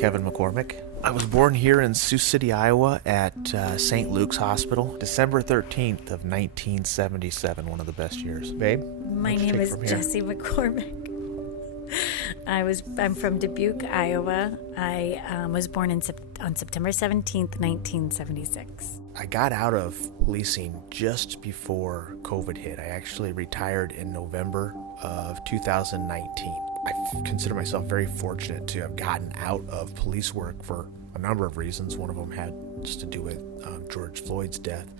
Kevin McCormick. I was born here in Sioux City, Iowa at St. Luke's Hospital, December 13th of 1977, one of the best years. Babe? My name is Jessie McCormick. I'm from Dubuque, Iowa. I was born on September 17th, 1976. I got out of policing just before COVID hit. I actually retired in November of 2019. I consider myself very fortunate to have gotten out of police work for a number of reasons. One of them had just to do with George Floyd's death.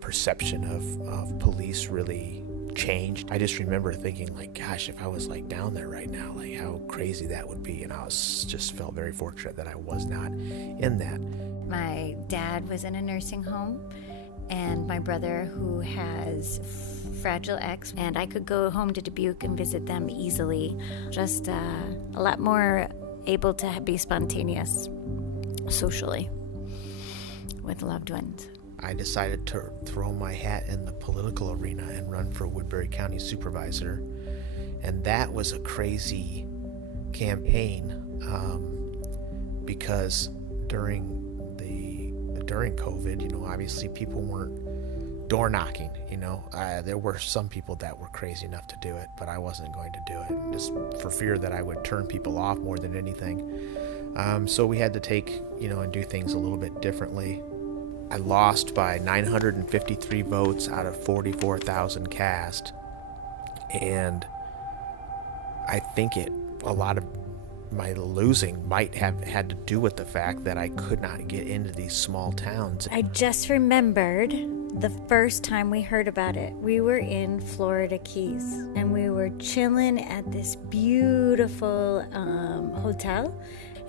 Perception of police really changed. I just remember thinking, like, gosh, if I was like down there right now, like how crazy that would be. And I just felt very fortunate that I was not in that. My dad was in a nursing home, and my brother, who has Fragile X, and I could go home to Dubuque and visit them easily. Just a lot more able to be spontaneous socially with loved ones. I decided to throw my hat in the political arena and run for Woodbury County Supervisor. And that was a crazy campaign because during COVID, obviously people weren't door knocking, there were some people that were crazy enough to do it, but I wasn't going to do it just for fear that I would turn people off more than anything. So we had to take, and do things a little bit differently. I lost by 953 votes out of 44,000 cast, and I think a lot of my losing might have had to do with the fact that I could not get into these small towns. I just remembered the first time we heard about it. We were in Florida Keys, and we were chilling at this beautiful hotel.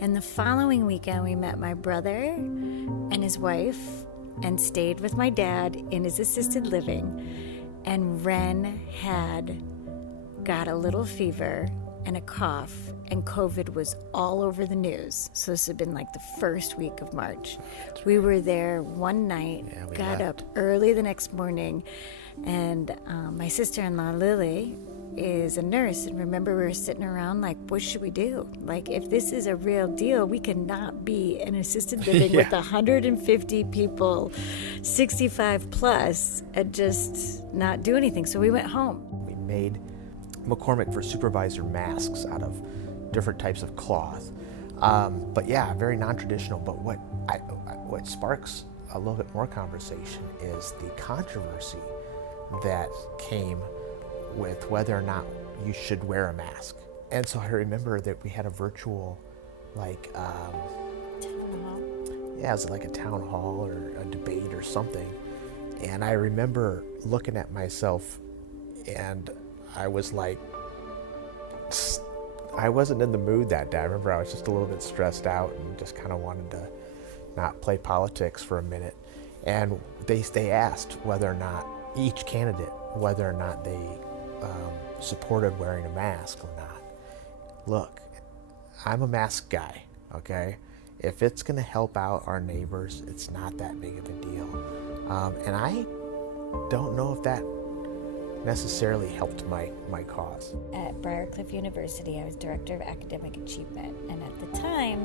And the following weekend, we met my brother and his wife and stayed with my dad in his assisted living. And Ren had got a little fever and a cough, and COVID was all over the news. So this had been like the first week of March. We were there one night, got up early the next morning, and my sister-in-law, Lily, is a nurse, and remember we were sitting around like, what should we do? Like, if this is a real deal, we cannot be in assisted living with 150 people, 65 plus, and just not do anything. So we went home. We made McCormick for Supervisor masks out of different types of cloth. But yeah, very non-traditional. But what sparks a little bit more conversation is the controversy that came with whether or not you should wear a mask. And so I remember that we had a virtual, town hall. Yeah, it was like a town hall or a debate or something. And I remember looking at myself, and I was like, I wasn't in the mood that day. I remember I was just a little bit stressed out and just kind of wanted to not play politics for a minute. And they asked whether or not, each candidate, whether or not they supported wearing a mask or not. Look, I'm a mask guy, okay? If it's gonna help out our neighbors, it's not that big of a deal. And I don't know if that necessarily helped my cause. At Briarcliff University, I was Director of Academic Achievement, and at the time,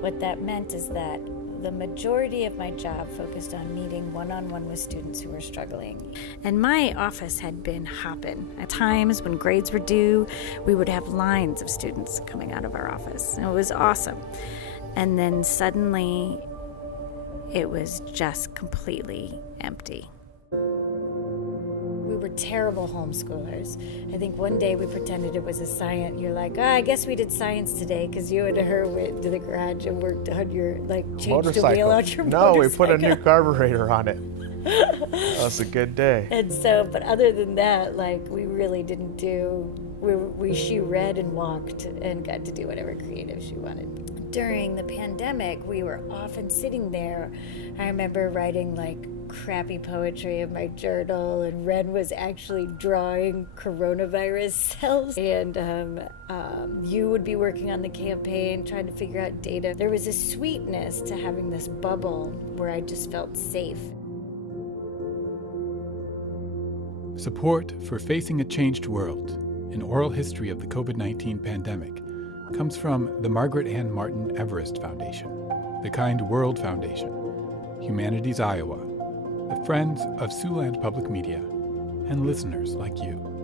what that meant is that the majority of my job focused on meeting one-on-one with students who were struggling. And my office had been hopping. At times when grades were due, we would have lines of students coming out of our office. And it was awesome. And then suddenly, it was just completely empty. We were terrible homeschoolers. I think one day we pretended it was a science. You're like, I guess we did science today because you and her went to the garage and worked on your, changed the wheel out your motorcycle. No, we put a new carburetor on it. That was a good day. And so, but other than that, we really didn't do, she read and walked and got to do whatever creative she wanted. During the pandemic, we were often sitting there. I remember writing crappy poetry in my journal, and Ren was actually drawing coronavirus cells, and you would be working on the campaign, trying to figure out data. There was a sweetness to having this bubble where I just felt safe. Support for Facing a Changed World, an oral history of the COVID-19 pandemic, comes from the Margaret Ann Martin Everest Foundation, the Kind World Foundation, Humanities Iowa, the Friends of Siouxland Public Media, and listeners like you.